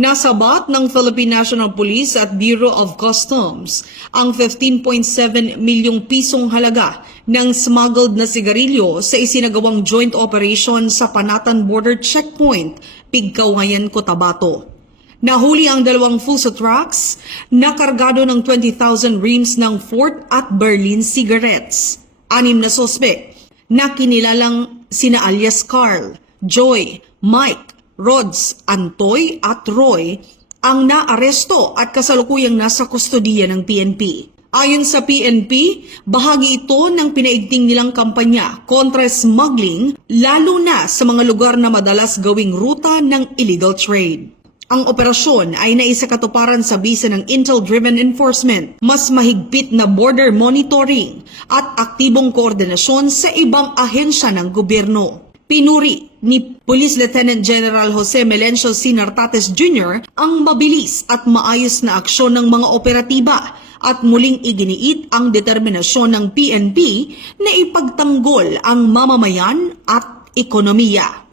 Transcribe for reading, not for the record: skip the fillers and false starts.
Nasabat ng Philippine National Police at Bureau of Customs ang 15.7 milyong pisong halaga ng smuggled na sigarilyo sa isinagawang joint operation sa Panatan Border Checkpoint, Pigkawayan, Cotabato. Nahuli ang dalawang Fuso trucks na kargado ng 20,000 reams ng Fort at Berlin cigarettes. 6 na sospek na kinilalang sina alias Carl, Joy, Mike, Rods, Antoy at Roy ang naaresto at kasalukuyang nasa kustodiya ng PNP. Ayon sa PNP, bahagi ito ng pinaigting nilang kampanya kontra smuggling, lalo na sa mga lugar na madalas gawing ruta ng illegal trade. Ang operasyon ay naisakatuparan sa bisa ng intel-driven enforcement, mas mahigpit na border monitoring at aktibong koordinasyon sa ibang ahensya ng gobyerno. Pinuri ni Police Lieutenant General Jose Melencio C. Nartates Jr. ang mabilis at maayos na aksyon ng mga operatiba at muling iginiit ang determinasyon ng PNP na ipagtanggol ang mamamayan at ekonomiya.